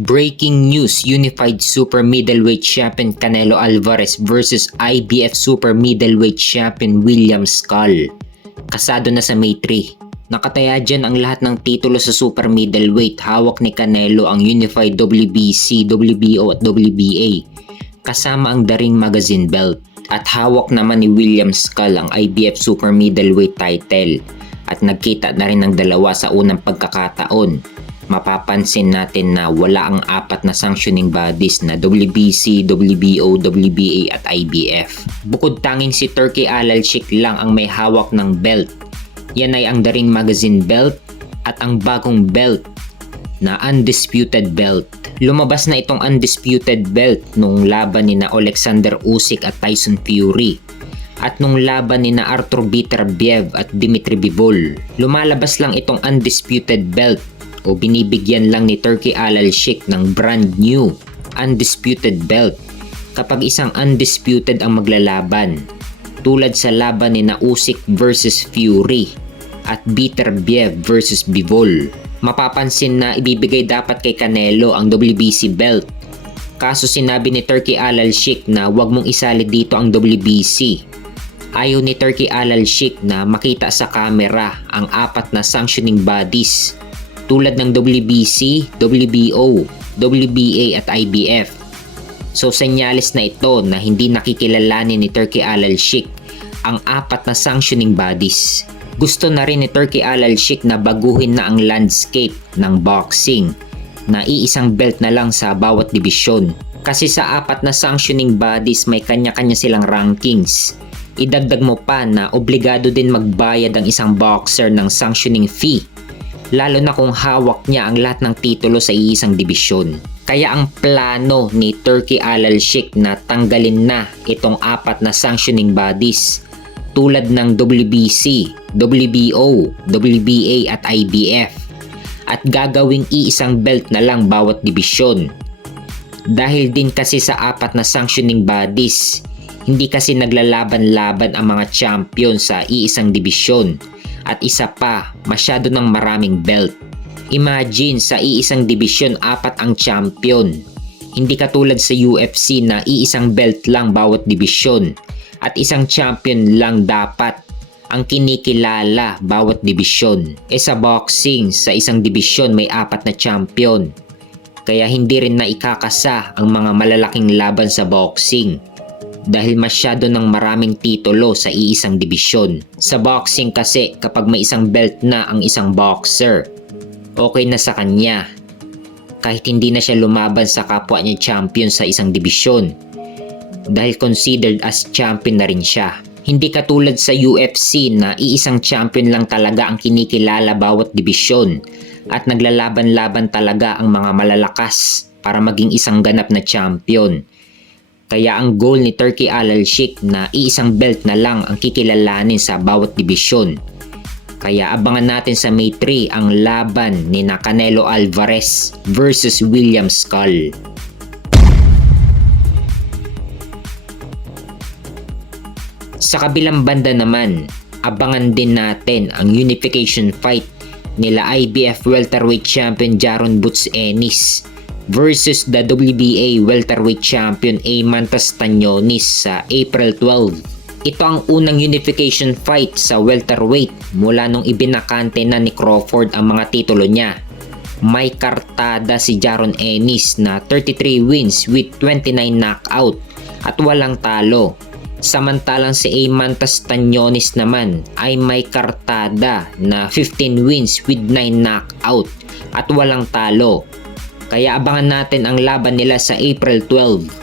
Breaking news, Unified Super Middleweight Champion Canelo Alvarez versus IBF Super Middleweight Champion William Skull. Kasado na sa May 3. Nakataya dyan ang lahat ng titulo sa Super Middleweight. Hawak ni Canelo ang Unified WBC, WBO at WBA. Kasama ang The Ring Magazine belt. At hawak naman ni William Skull ang IBF Super Middleweight title. At nagkita na rin ng dalawa sa unang pagkakataon. Mapapansin natin na wala ang apat na sanctioning bodies na WBC, WBO, WBA at IBF. Bukod tanging si Turki Al-Sheikh lang ang may hawak ng belt. Yan ay ang The Ring Magazine belt at ang bagong belt na Undisputed belt. Lumabas na itong Undisputed belt nung laban ni na Alexander Usyk at Tyson Fury at nung laban ni na Artur Beterbiev at Dmitry Bivol. Lumalabas lang itong Undisputed belt o binibigyan lang ni Turki Al-Sheikh ng brand new Undisputed belt kapag isang undisputed ang maglalaban, tulad sa laban ni na Usyk versus Fury at Beterbiev versus Bivol. Mapapansin na ibibigay dapat kay Canelo ang WBC belt, kaso sinabi ni Turki Al-Sheikh na wag mong isali dito ang WBC. Ayaw ni Turki Al-Sheikh na makita sa camera ang apat na sanctioning bodies tulad ng WBC, WBO, WBA at IBF. So senyales na ito na hindi nakikilalanin ni Turki Al-Sheikh ang apat na sanctioning bodies. Gusto na rin ni Turki Al-Sheikh na baguhin na ang landscape ng boxing na iisang belt na lang sa bawat dibisyon. Kasi sa apat na sanctioning bodies may kanya-kanya silang rankings. Idagdag mo pa na obligado din magbayad ang isang boxer ng sanctioning fee, lalo na kung hawak niya ang lahat ng titulo sa iisang dibisyon. Kaya ang plano ni Turki Al-Sheikh na tanggalin na itong apat na sanctioning bodies tulad ng WBC, WBO, WBA at IBF at gagawing iisang belt na lang bawat dibisyon. Dahil din kasi sa apat na sanctioning bodies, hindi kasi naglalaban-laban ang mga champion sa iisang dibisyon. At isa pa, masyado ng maraming belt. Imagine sa iisang dibisyon apat ang champion. Hindi katulad sa UFC na iisang belt lang bawat dibisyon at isang champion lang dapat ang kinikilala bawat dibisyon. Sa boxing, sa isang dibisyon may apat na champion. Kaya hindi rin na ikakasa ang mga malalaking laban sa boxing dahil masyado ng maraming titulo sa iisang dibisyon. Sa boxing kasi kapag may isang belt na ang isang boxer, okay na sa kanya kahit hindi na siya lumaban sa kapwa niya champion sa isang dibisyon dahil considered as champion na rin siya. Hindi katulad sa UFC na iisang champion lang talaga ang kinikilala bawat dibisyon at naglalaban-laban talaga ang mga malalakas para maging isang ganap na champion. Kaya ang goal ni Turki Al-Sheikh na iisang belt na lang ang kikilalanin sa bawat dibisyon. Kaya abangan natin sa May 3 ang laban ni na Canelo Alvarez versus William Skull. Sa kabilang banda naman, abangan din natin ang unification fight nila IBF Welterweight Champion Jaron Boots Ennis versus the WBA Welterweight Champion Ayman Castañonis sa April 12. Ito ang unang unification fight sa welterweight mula nung ibinakante na ni Crawford ang mga titulo niya. May kartada si Jaron Ennis na 33 wins with 29 knockout at walang talo. Samantalang si Ayman Castañonis naman ay may kartada na 15 wins with 9 knockout at walang talo. Kaya abangan natin ang laban nila sa April 12.